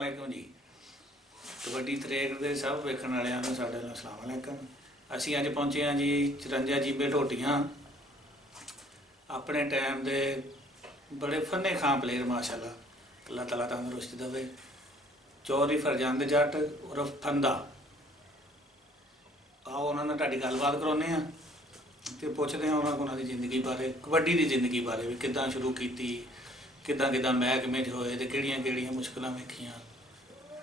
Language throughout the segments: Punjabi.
ਵਾਲੇਕੁਮ ਜੀ। ਕਬੱਡੀ ਤਰੇਕ ਦੇ ਸਭ ਵੇਖਣ ਵਾਲਿਆਂ ਨੂੰ ਸਾਡੇ ਨਾਲ ਅਸਲਾਮ ਵਾਲੇਕਮ। ਅਸੀਂ ਅੱਜ ਪਹੁੰਚੇ ਹਾਂ ਜੀ 54 ਜੀਬੇ ਢੋਟੀਆਂ। ਆਪਣੇ ਟਾਈਮ ਦੇ ਬੜੇ ਫੰਨੇ ਖਾਂ ਪਲੇਅਰ ਮਾਸ਼ਾਅੱਲਾ, ਅੱਲਾਹ ਤਾਲਾ ਤੰਦਰੁਸਤੀ ਦੇਵੇ। ਚੌਧਰੀ ਫਰਜੰਦ ਜੱਟ ਉਰਫ ਫੰਦਾ, ਆਓ ਉਹਨਾਂ ਨਾਲ ਤੁਹਾਡੀ ਗੱਲਬਾਤ ਕਰਾਉਂਦੇ ਹਾਂ ਅਤੇ ਪੁੱਛਦੇ ਹਾਂ ਉਹਨਾਂ ਦੀ ਜ਼ਿੰਦਗੀ ਬਾਰੇ, ਕਬੱਡੀ ਦੀ ਜ਼ਿੰਦਗੀ ਬਾਰੇ ਵੀ ਕਿੱਦਾਂ ਸ਼ੁਰੂ ਕੀਤੀ, ਕਿੱਦਾਂ ਮਹਿਕਮੇ 'ਚ ਹੋਏ ਅਤੇ ਕਿਹੜੀਆਂ ਮੁਸ਼ਕਲਾਂ ਵੇਖੀਆਂ।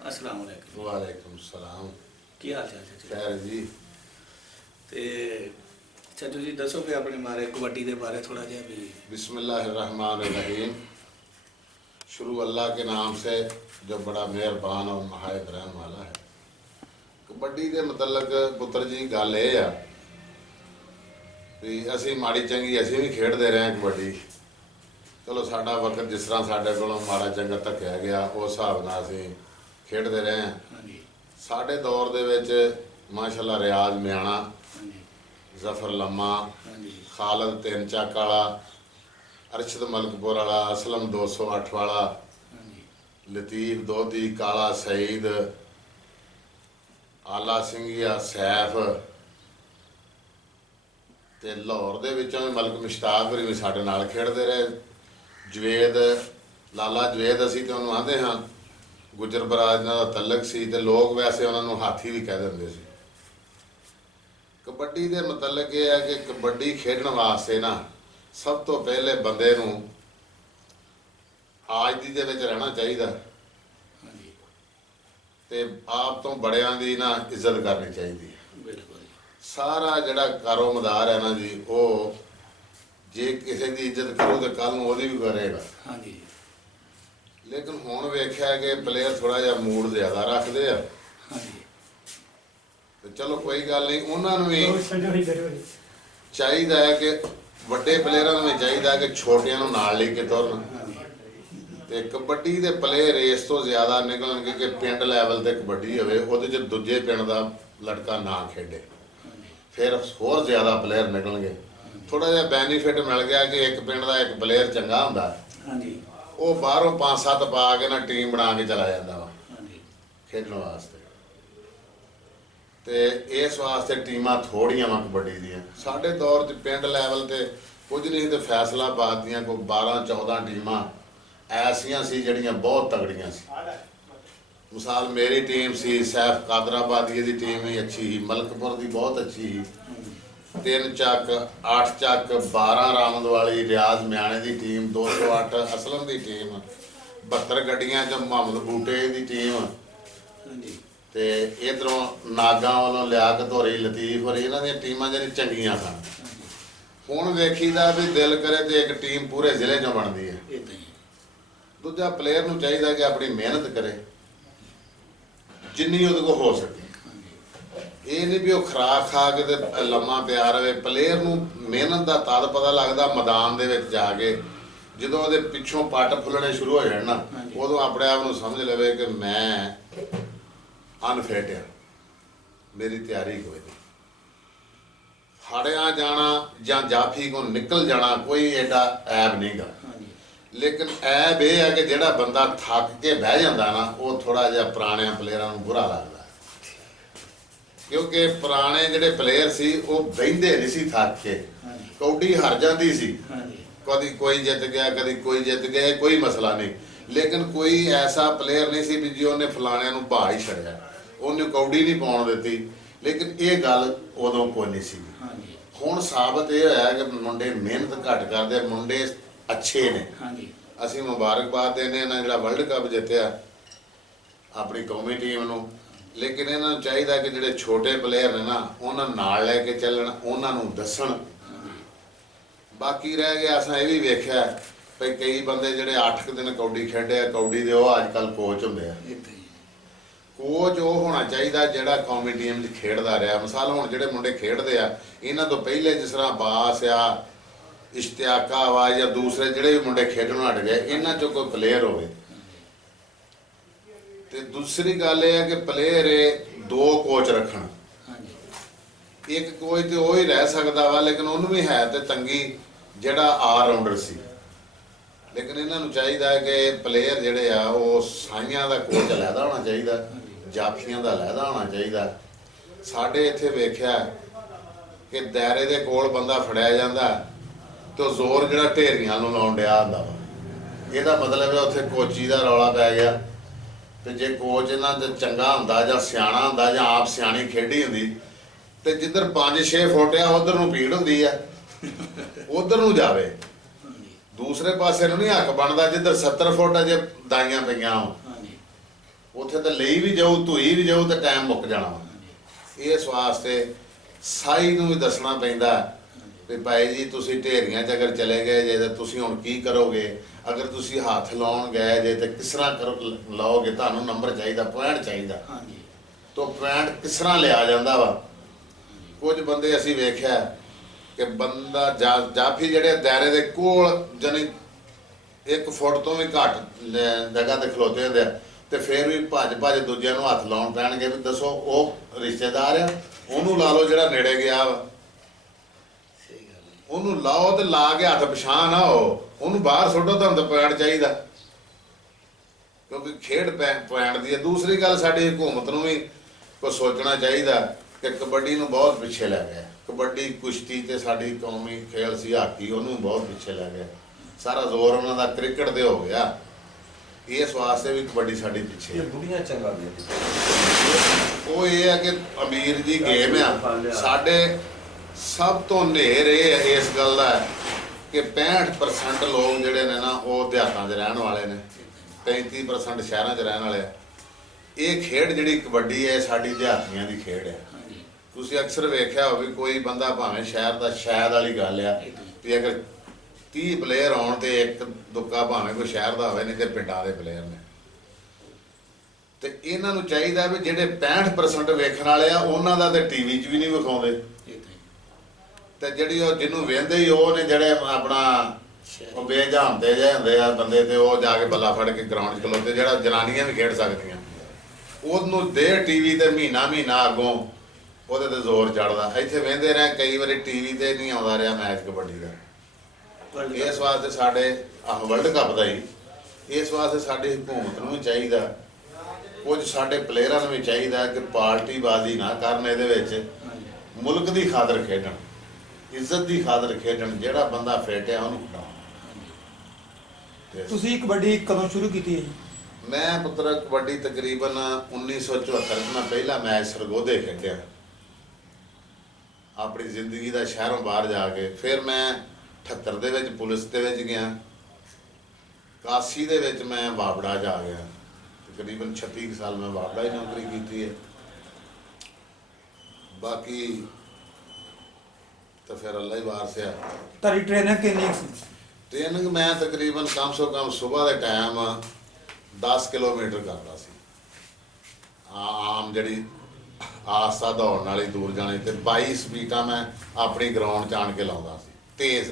अस्सलाम वालेकुम। वालेकुम सलाम। की हाल चाल है? खैर जी। ते चाचू जी दसो कि अपने मारे कबड्डी के बारे थोड़ा जिहा भी। बिस्मिल्लाहिर्रहमानिर्रहीम। शुरू अल्लाह के नाम से जो बड़ा मेहरबान और नहायत रहम वाला है। कबड्डी के मतलब पुत्र जी गल ये आ भी असी माड़ी चंगी असी भी खेडते रहे कबड्डी। चलो साडा वक्त जिस तरह साडे कोलों माड़ा चंगा धक्या गया उस हिसाब नाल असी खेडते रहे हैं। साढ़े दौर दे विच माशाअल्लाह रियाज म्याणा, जफर लम्मा, खालद तीन चक वाला, अरशद मलकपुर वाला, असलम 208 वाला, लतीफ दोधी, काला सईद, आला सिंघिया, सैफ ते लाहौर दे विचों मलक मुश्ताक होरी भी साडे नाल खेडदे रहे। जवेद लाला जवेद असीं ते उहनूं आंदे हां, गुजर बराज का तलक सी ते लोग वैसे उन्होंने हाथी भी कह देंगे सी। कबड्डी के मतलब यह है कि कबड्डी खेडण वास्ते ना सब तो पहले बंदे नूं आजदी दे विच रहना चाहिए ते आप तो बड़ियां दी ना इज्जत करनी चाहिए। सारा जिहड़ा कारो मदार है ना जी, वो जे किसी की इज्जत करो तो कल नूं ओहदी भी करेगा। लेकिन हुण वेख्या कि प्लेयर थोड़ा जिहा मूड ज़्यादा रखते हैं। तो चलो कोई गल नहीं, उन्होंने भी चाहिए है कि वड्डे प्लेयरां नूं भी चाहिए कि छोटियां नूं नाल लेके तुरन। ते कबड्डी दे प्लेयर इस तो ज़्यादा निकलणगे कि पिंड लैवल ते कबड्डी होवे, उहदे च दूजे पिंड दा लड़का ना खेडे, फिर होर ज़्यादा प्लेयर निकलणगे। थोड़ा जिहा बैनीफिट मिल गया कि एक पिंड दा एक प्लेयर चंगा हुंदा, वो बाहरों 5-7 पा के ना टीम बना के चला जाता वा खेडण वास्ते। ते इस वास्ते टीमां थोड़ियां वा कबड्डी दियां। साडे दौर च पिंड लैवल ते कुछ नहीं ते फैसलाबाद दियां कोई 12-14 टीमां ऐसियां सी जिहड़ियां बहुत तगड़ियां सी। मिसाल मेरी टीम सी, सैफ कादराबादी दी टीम ही अच्छी ही, मलकपुर दी बहुत अच्छी ही, 3 चक 8 चक 12 रामद वाली रियाज म्याणे की टीम, 208 असलम की टीम, 72 गड्डियां च मोहम्मद बूटे की टीम, ते इधरों नागा वालों लियाकत होरी, लतीफ होरी, इन्हां दी टीमां जिहड़ियां चंगियां सन। हुण वेखीदा भी दिल करे तो एक टीम पूरे जिले चों बनदी है। दूजा प्लेयर नूं चाहीदा कि अपनी मेहनत करे जिन्नी उहदे कोल हो सके। ये नहीं भी वो खुराक खा के ते लम्मा पिया रहे। प्लेयर नूं मेहनत का तद पता लगता मैदान दे विच जाके जदों उहदे पिछों पट फुलने शुरू हो जाण ना, उदों अपने आप नूं समझ लवे कि मैं अनफिट आ, मेरी तैयारी कोई नहीं। हाड़िया जाना जां जाफी को निकल जाना कोई एडा ऐब नहीं गा। लेकिन ऐब यह है कि जिहड़ा बंदा थक के बह जाता ना, वो थोड़ा जिहा पुराने प्लेयरां नूं बुरा लगता, क्योंकि पुराने जिहड़े प्लेयर सी वो बहिंदे नहीं सी थक के। कौडी हार जाती सी, कभी कोई जित गया कभी कोई जित गया, कोई मसला नहीं। लेकिन कोई ऐसा प्लेयर नहीं सी भी जी उन्हें फलाणिਆਂ ਨੂੰ भा ही छड़िया, उन्हें कौडी नहीं पाउण दित्ती। लेकिन ये गल उदों कोई नहीं सी। हुण साबित ये होया कि मुंडे मेहनत घट करदे, मुंडे अच्छे ने। असीं मुबारकबाद देने ना जिहड़ा वर्ल्ड कप जित्तिया अपनी कौमी टीम नूं। लेकिन इन्हां नूं चाहीदा कि जिहड़े छोटे प्लेयर ने ना उन्हां नाल लैके चलण, उन्हां नूं दस्सण। बाकी रह गया असां ये भी वेख्या भाई कई बंदे जिहड़े 8 दिन कौडी खेडे कौडी दे वो अजकल कोच हुंदे आ। कोच वो होना चाहिए जिहड़ा कौमी टीम च खेडदा रहा। मिसाल हुण जिहड़े मुंडे खेडदे आ, इन्हां तो पहले जिस तरह बास आ, इश्तियाका वा या दूसरे जिहड़े भी मुंडे खेडणों हट गए, इन्हां चों कोई प्लेयर होवे। ते दूसरी गल यह है कि प्लेयर 2 कोच रखण। एक कोच तो वही रह सकता वा, लेकिन उन्होंने भी है तो तंगी जिहड़ा ऑलराउंडर सी। ਲੇਕਿਨ ਇਹਨਾਂ ਨੂੰ ਚਾਹੀਦਾ ਹੈ ਕਿ ਪਲੇਅਰ ਜਿਹੜੇ ਆ ਉਹ ਸਾਈਆਂ ਦਾ ਕੋਚ ਲੈਦਾ ਹੋਣਾ ਚਾਹੀਦਾ, ਜਾਫੀਆਂ ਦਾ ਲੈਦਾ ਹੋਣਾ ਚਾਹੀਦਾ। ਸਾਡੇ ਇੱਥੇ ਵੇਖਿਆ ਕਿ ਦਾਇਰੇ ਦੇ ਕੋਲ ਬੰਦਾ ਫੜਿਆ ਜਾਂਦਾ ਤੇ ਉਹ ਜ਼ੋਰ ਜਿਹੜਾ ਢੇਰੀਆਂ ਨੂੰ ਲਾਉਣ ਡਿਆ ਹੁੰਦਾ ਵਾ। ਇਹਦਾ ਮਤਲਬ ਹੈ ਉੱਥੇ ਕੋਚੀ ਦਾ ਰੌਲਾ ਪੈ ਗਿਆ। ਤੇ ਜੇ ਕੋਚ ਇਹਨਾਂ ਦਾ ਚੰਗਾ ਹੁੰਦਾ ਜਾਂ ਸਿਆਣਾ ਹੁੰਦਾ ਜਾਂ ਆਪ ਸਿਆਣੀ ਖੇਡੀ ਹੁੰਦੀ ਤੇ ਜਿੱਧਰ 5-6 ਫੁੱਟ ਆ ਉਧਰ ਨੂੰ ਭੀੜ ਹੁੰਦੀ ਆ, ਉਧਰ ਨੂੰ ਜਾਵੇ। ਦੂਸਰੇ ਪਾਸੇ ਨੂੰ ਨਹੀਂ ਹੱਕ ਬਣਦਾ ਜਿੱਧਰ 70 ਫੁੱਟ ਅਜੇ ਦਾਈਆਂ ਪਈਆਂ ਉੱਥੇ ਤਾਂ ਲਈ ਵੀ ਜਾਊ, ਧੂਈ ਵੀ ਜਾਊ ਤੇ ਟਾਈਮ ਮੁੱਕ ਜਾਣਾ। ਇਸ ਵਾਸਤੇ ਸਾਈ ਨੂੰ ਵੀ ਦੱਸਣਾ ਪੈਂਦਾ ਵੀ ਭਾਈ ਜੀ ਤੁਸੀਂ ਢੇਰੀਆਂ 'ਚ ਅਗਰ ਚਲੇ ਗਏ ਜੇ ਤਾਂ ਤੁਸੀਂ ਹੁਣ ਕੀ ਕਰੋਗੇ। ਅਗਰ ਤੁਸੀਂ ਹੱਥ ਲਾਉਣ ਗਏ ਜੇ ਤਾਂ ਕਿਸ ਤਰ੍ਹਾਂ ਲਾਓਗੇ। ਤੁਹਾਨੂੰ ਨੰਬਰ ਚਾਹੀਦਾ, ਪੁਆਇੰਟ ਚਾਹੀਦਾ। ਤਾਂ ਪੁਆਇੰਟ ਕਿਸ ਤਰ੍ਹਾਂ ਲਿਆ ਜਾਂਦਾ ਵਾ। ਕੁਝ ਬੰਦੇ ਅਸੀਂ ਵੇਖਿਆ ਕਿ ਬੰਦਾ ਜਾਫੀ ਜਿਹੜੇ ਦਾਇਰੇ ਦੇ ਕੋਲ ਜਾਨੀ 1 ਫੁੱਟ ਤੋਂ ਵੀ ਘੱਟ ਜਗ੍ਹਾ ਤੇ ਖਲੋਤੇ ਹੁੰਦੇ ਆ ਤੇ ਫਿਰ ਵੀ ਭੱਜ ਦੂਜਿਆਂ ਨੂੰ ਹੱਥ ਲਾਉਣ ਪੈਣਗੇ ਵੀ ਦੱਸੋ ਉਹ ਰਿਸ਼ਤੇਦਾਰ ਆ, ਉਹਨੂੰ ਲਾ ਲਓ ਜਿਹੜਾ ਨੇੜੇ ਗਿਆ ਵਾ। ਉਹਨੂੰ ਲਾਓ ਤੇ ਲਾ ਕੇ ਹੱਥ ਪਛਾਣ ਨਾ ਉਹਨੂੰ ਬਾਹਰ ਸੁੱਟੋ। ਤੁਹਾਨੂੰ ਤਾਂ ਪੁਆਇੰਟ ਚਾਹੀਦਾ ਕਿਉਂਕਿ ਖੇਡ ਪੁਆਇੰਟ ਦੀ ਹੈ। ਦੂਸਰੀ ਗੱਲ ਸਾਡੀ ਹਕੂਮਤ ਨੂੰ ਵੀ ਕੁਝ ਸੋਚਣਾ ਚਾਹੀਦਾ ਕਿ ਕਬੱਡੀ ਨੂੰ ਬਹੁਤ ਪਿੱਛੇ ਲੈ ਗਿਆ। ਕਬੱਡੀ ਕੁਸ਼ਤੀ ਤੇ ਸਾਡੀ ਕੌਮੀ ਖੇਡ ਸੀ ਹਾਕੀ, ਉਹਨੂੰ ਬਹੁਤ ਪਿੱਛੇ ਲੈ ਗਿਆ। ਸਾਰਾ ਜ਼ੋਰ ਉਹਨਾਂ ਦਾ ਕ੍ਰਿਕਟ ਤੇ ਹੋ ਗਿਆ। ਇਸ ਵਾਸਤੇ ਵੀ ਕਬੱਡੀ ਸਾਡੀ ਪਿੱਛੇ ਬੁੜੀਆਂ ਚੰਗਾ ਉਹ ਇਹ ਹੈ ਕਿ ਅਮੀਰ ਦੀ ਗੇਮ ਆ। ਸਾਡੇ ਸਭ ਤੋਂ ਨੇਰ ਇਹ ਹੈ ਇਸ ਗੱਲ ਦਾ ਕਿ 65% ਲੋਕ ਜਿਹੜੇ ਨੇ ਨਾ ਉਹ ਦਿਹਾਤਾਂ 'ਚ ਰਹਿਣ ਵਾਲੇ ਨੇ, 35% ਸ਼ਹਿਰਾਂ 'ਚ ਰਹਿਣ ਵਾਲੇ ਆ। ਇਹ ਖੇਡ ਜਿਹੜੀ ਕਬੱਡੀ ਹੈ ਸਾਡੀ ਦਿਹਾਤੀਆਂ ਦੀ ਖੇਡ ਹੈ। ਤੁਸੀਂ ਅਕਸਰ ਵੇਖਿਆ ਹੋਵੇ ਕੋਈ ਬੰਦਾ ਭਾਵੇਂ ਸ਼ਹਿਰ ਦਾ, ਸ਼ਾਇਦ ਵਾਲੀ ਗੱਲ ਆ ਵੀ ਅਗਰ 30 ਪਲੇਅਰ ਆਉਣ ਤੇ ਇੱਕ ਦੁੱਕਾ ਭਾਵੇਂ ਕੋਈ ਸ਼ਹਿਰ ਦਾ ਹੋਵੇ, ਨਹੀਂ ਤੇ ਪਿੰਡਾਂ ਦੇ ਪਲੇਅਰ ਨੇ। ਤੇ ਇਹਨਾਂ ਨੂੰ ਚਾਹੀਦਾ ਵੀ ਜਿਹੜੇ 65% ਵੇਖਣ ਵਾਲੇ ਆ ਉਹਨਾਂ ਦਾ ਤੇ ਟੀਵੀ 'ਚ ਵੀ ਨਹੀਂ ਵਿਖਾਉਂਦੇ ਤੇ ਜਿਹੜੀ ਉਹ ਜਿਹਨੂੰ ਵੇਂਦੇ ਹੀ ਉਹ ਨੇ ਜਿਹੜੇ ਆਪਣਾ ਉਹ ਬੇਜਾਮਦੇ ਜਿਹੇ ਹੁੰਦੇ ਆ ਬੰਦੇ ਤੇ ਉਹ ਜਾ ਕੇ ਬੱਲਾ ਫੜ ਕੇ ਗਰਾਊਂਡ 'ਚ ਖਲੋਤੇ, ਜਿਹੜਾ ਜਨਾਨੀਆਂ ਵੀ ਖੇਡ ਸਕਦੀਆਂ, ਉਹਨੂੰ ਦੇ ਟੀਵੀ ਤੇ ਮਹੀਨਾ ਅੱਗੋਂ ਉਹਦੇ ਤੇ ਜ਼ੋਰ ਚੜਦਾ। ਇੱਥੇ ਵੇਂਦੇ ਰਹੇ ਕਈ ਵਾਰੀ ਟੀਵੀ ਤੇ ਨਹੀਂ ਆਉਂਦਾ ਰਿਹਾ ਮੈਚ ਕਬੱਡੀ ਦਾ। ਇਸ ਵਾਸਤੇ ਸਾਡੇ ਵਰਲਡ ਕੱਪ ਦਾ ਹੀ ਇਸ ਵਾਸਤੇ ਸਾਡੀ ਹਕੂਮਤ ਨੂੰ ਵੀ ਚਾਹੀਦਾ, ਕੁਝ ਸਾਡੇ ਪਲੇਅਰਾਂ ਨੂੰ ਵੀ ਚਾਹੀਦਾ ਕਿ ਪਾਰਟੀਬਾਜ਼ੀ ਨਾ ਕਰਨ, ਇਹਦੇ ਵਿੱਚ ਮੁਲਕ ਦੀ ਖਾਤਰ ਖੇਡਣ, ਇੱਜ਼ਤ ਦੀ ਖਾਤਰ ਖੇਡਣ। ਜਿਹੜਾ ਬੰਦਾ ਫਿੱਟ ਆ ਉਹਨੂੰ ਖਿਡਾਉਣ। ਤੁਸੀਂ ਕਬੱਡੀ ਕਦੋਂ ਸ਼ੁਰੂ ਕੀਤੀ ਹੈ ਜੀ? ਮੈਂ ਪੁੱਤਰ ਕਬੱਡੀ ਤਕਰੀਬਨ 1974 'ਚ ਮੈਂ ਪਹਿਲਾ ਮੈਚ ਸਰਗੋਧੇ ਖੇਡਿਆ ਆਪਣੀ ਜ਼ਿੰਦਗੀ ਦਾ, ਸ਼ਹਿਰੋਂ ਬਾਹਰ ਜਾ ਕੇ। ਫਿਰ ਮੈਂ 78 ਦੇ ਵਿੱਚ ਪੁਲਿਸ ਦੇ ਵਿੱਚ ਗਿਆ। 81 ਦੇ ਵਿੱਚ ਮੈਂ ਬਾਬੜਾ 'ਚ ਆ ਗਿਆ। ਤਕਰੀਬਨ 36 ਸਾਲ ਮੈਂ ਬਾਬੜਾ ਹੀ ਨੌਕਰੀ ਕੀਤੀ ਹੈ। ਬਾਕੀ ਤਾਂ ਫਿਰ ਅੱਲਾ ਹੀ ਵਾਰਸ ਆ। ਤੁਹਾਡੀ ਟ੍ਰੇਨਿੰਗ ਕਿੰਨੀ ਸੀ? ਟ੍ਰੇਨਿੰਗ ਮੈਂ ਤਕਰੀਬਨ ਕਮ ਸੋ ਕਮ ਸਵੇਰ ਦੇ ਟਾਈਮ 10 ਕਿਲੋਮੀਟਰ ਕਰਦਾ ਸੀ। ਆਮ ਜਿਹੜੀ ਆਸਤਾ ਦੌੜਨ ਵਾਲੀ ਦੂਰ ਜਾਣੀ ਤੇ 22 ਸਪੀਡਾਂ ਮੈਂ ਆਪਣੀ ਗਰਾਊਂਡ 'ਚ ਆਣ ਕੇ ਲਾਉਂਦਾ ਸੀ ਤੇਜ਼।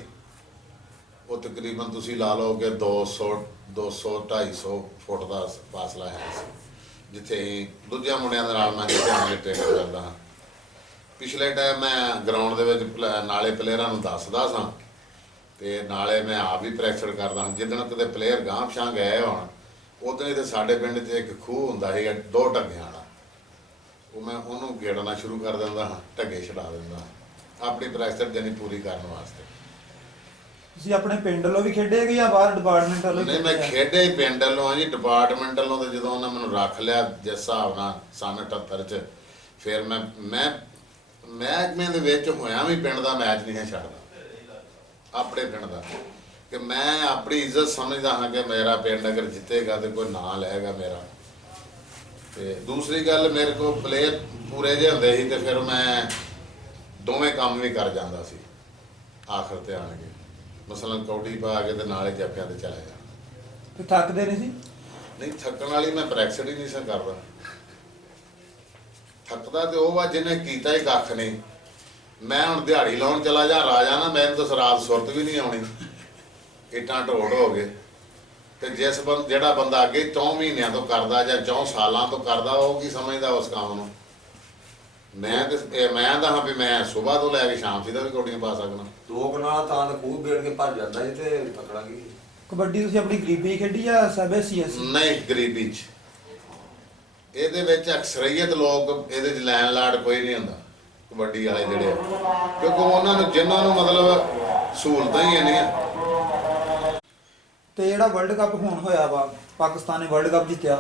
ਉਹ ਤਕਰੀਬਨ ਤੁਸੀਂ ਲਾ ਲਓ ਕਿ 200-250 ਫੁੱਟ ਦਾ ਫਾਸਲਾ ਹੈ ਸੀ, ਜਿੱਥੇ ਦੂਜਿਆਂ ਮੁੰਡਿਆਂ ਦੇ ਨਾਲ ਮੈਂ ਜਿੱਥੇ ਆਣ ਕੇ ਟ੍ਰੇਨਿੰਗ ਕਰਦਾ ਹਾਂ। ਪਿਛਲੇ ਟਾਈਮ ਮੈਂ ਗਰਾਊਂਡ ਦੇ ਵਿੱਚ ਨਾਲੇ ਪਲੇਅਰਾਂ ਨੂੰ ਦੱਸਦਾ ਸਾਂ ਤੇ ਨਾਲੇ ਮੈਂ ਆਪ ਵੀ ਪ੍ਰੈਕਟਿਸ ਕਰਦਾ ਹਾਂ। ਜਿੱਦਣ ਕਿਤੇ ਪਲੇਅਰ ਗਾਂਹ ਪਿਛਾਂ ਗਏ ਹੋਣ ਉਦੋਂ ਹੀ ਤੇ ਸਾਡੇ ਪਿੰਡ 'ਚ ਇੱਕ ਖੂਹ ਹੁੰਦਾ ਸੀਗਾ 2 ਢੱਗਿਆਂ ਵਾਲਾ, ਉਹ ਮੈਂ ਉਹਨੂੰ ਗੇੜਨਾ ਸ਼ੁਰੂ ਕਰ ਦਿੰਦਾ ਹਾਂ, ਢੱਗੇ ਛਡਾ ਦਿੰਦਾ ਆਪਣੀ ਪ੍ਰੈਕਟਿਸ ਜਾਨੀ ਪੂਰੀ ਕਰਨ ਵਾਸਤੇ। ਤੁਸੀਂ ਆਪਣੇ ਪਿੰਡ ਵੱਲੋਂ ਵੀ ਖੇਡੇ ਕਿ ਜਾਂ ਬਾਹਰ ਡਿਪਾਰਟਮੈਂਟ ਵੱਲੋਂ? ਨਹੀਂ, ਮੈਂ ਖੇਡੇ ਹੀ ਪਿੰਡ ਵੱਲੋਂ ਆ ਜੀ। ਡਿਪਾਰਟਮੈਂਟ ਵੱਲੋਂ ਤਾਂ ਜਦੋਂ ਉਹਨਾਂ ਮੈਨੂੰ ਰੱਖ ਲਿਆ ਜਿਸ ਹਿਸਾਬ ਨਾਲ ਸੰਨ 78 'ਚ, ਫਿਰ ਮੈਂ ਮਹਿਕਮੇ ਦੇ ਵਿੱਚ ਹੋਇਆ ਵੀ ਪਿੰਡ ਦਾ ਮੈਚ ਨਹੀਂ ਹੈ ਛੱਡਦਾ, ਆਪਣੇ ਪਿੰਡ ਦਾ। ਕਿ ਮੈਂ ਆਪਣੀ ਇੱਜ਼ਤ ਸਮਝਦਾ ਹਾਂ ਕਿ ਮੇਰਾ ਪਿੰਡ ਅਗਰ ਜਿੱਤੇਗਾ ਤੇ ਕੋਈ ਨਾਂ ਲਏਗਾ ਮੇਰਾ। ਤੇ ਦੂਸਰੀ ਗੱਲ ਮੇਰੇ ਕੋਲ ਪਲੇਅਰ ਪੂਰੇ ਜਿਹੇ ਹੁੰਦੇ ਸੀ ਤੇ ਫਿਰ ਮੈਂ ਦੋਵੇਂ ਕੰਮ ਵੀ ਕਰ ਜਾਂਦਾ ਸੀ ਆਖਰ ਤੇ ਆਣ ਕੇ। ਮਸਲਨ ਕੌਡੀ ਪਾ ਕੇ ਤੇ ਨਾਲੇ ਜੱਫਿਆਂ ਤੇ ਚਲਾ ਜਾ। ਤੇ ਥੱਕਦੇ ਨਹੀਂ ਸੀ? ਨਹੀਂ, ਥੱਕਣ ਵਾਲੀ ਮੈਂ ਪ੍ਰੈਕਟਿਸ ਹੀ ਨਹੀਂ ਸੀ ਕਰਦਾ। ਥੱਕਦਾ ਤੇ ਉਹ ਵਾ ਜਿਹਨੇ ਕੀਤਾ ਹੀ ਕੱਖ ਨਹੀਂ। ਮੈਂ ਹੁਣ ਦਿਹਾੜੀ ਲਾਉਣ ਚਲਾ ਜਾ ਰਾਜਾ ਨਾ, ਮੈਨੂੰ ਤਾਂ ਰਾਤ ਸੁਰਤ ਵੀ ਨਹੀਂ ਆਉਣੀ, ਇੱਟਾਂ ਢੋੜ ਹੋ ਗਏ। ਤੇ ਜਿਹੜਾ ਬੰਦਾ ਅੱਗੇ 4 ਮਹੀਨਿਆਂ ਤੋਂ ਕਰਦਾ ਜਾਂ 4 ਸਾਲਾਂ ਤੋਂ ਕਰਦਾ, ਉਹ ਕੀ ਸਮਝਦਾ ਉਸ ਕੰਮ ਨੂੰ। ਮੈਂ ਤਾਂ ਹਾਂ ਵੀ ਮੈਂ ਸਵੇਰ ਤੋਂ ਲੈ ਕੇ ਸ਼ਾਮ ਦਾ ਵੀ ਕੌਡੀਆਂ ਪਾ ਸਕਦਾ। 2 ਕਨਾਲ ਤਾਂ ਖੂਹ ਗੇੜ ਕੇ ਭੱਜ ਜਾਂਦਾ ਜੀ ਤੇ ਪਕੜਾਂਗੇ। ਕਬੱਡੀ ਤੁਸੀਂ ਆਪਣੀ ਗਰੀਬੀ ਖੇਡੀ ਜਾਂ ਸਭ ਸੀਐਸ? ਨਹੀਂ, ਗਰੀਬੀ 'ਚ ਇਹਦੇ ਵਿੱਚ ਅਕਸਰੀਅਤ ਲੋਕ ਇਹਦੇ 'ਚ ਲੈਣ ਲਾੜ ਕੋਈ ਨਹੀਂ ਹੁੰਦਾ ਕਬੱਡੀ ਵਾਲੇ ਜਿਹੜੇ ਆ, ਕਿਉਂਕਿ ਉਹਨਾਂ ਨੂੰ ਜਿਨ੍ਹਾਂ ਨੂੰ ਮਤਲਬ ਸਹੂਲਤਾਂ ਹੀ ਇੰਨੀਆਂ। ਤੇ ਜਿਹੜਾ ਵਰਲਡ ਕੱਪ ਹੁਣ ਹੋਇਆ ਵਾ, ਪਾਕਿਸਤਾਨ ਨੇ ਵਰਲਡ ਕੱਪ ਜਿੱਤਿਆ,